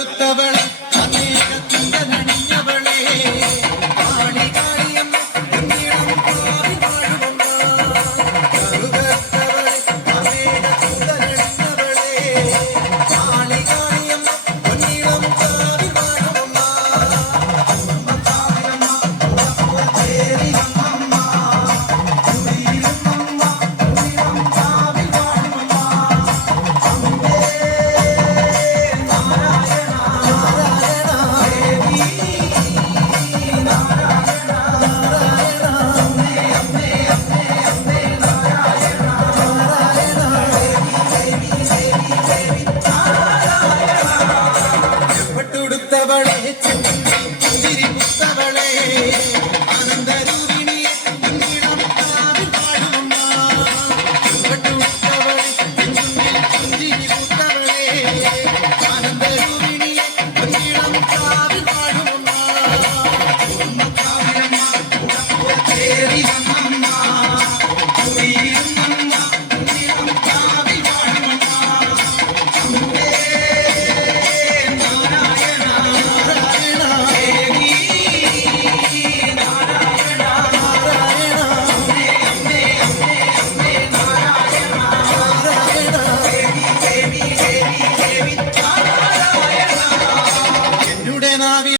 கருத்தவள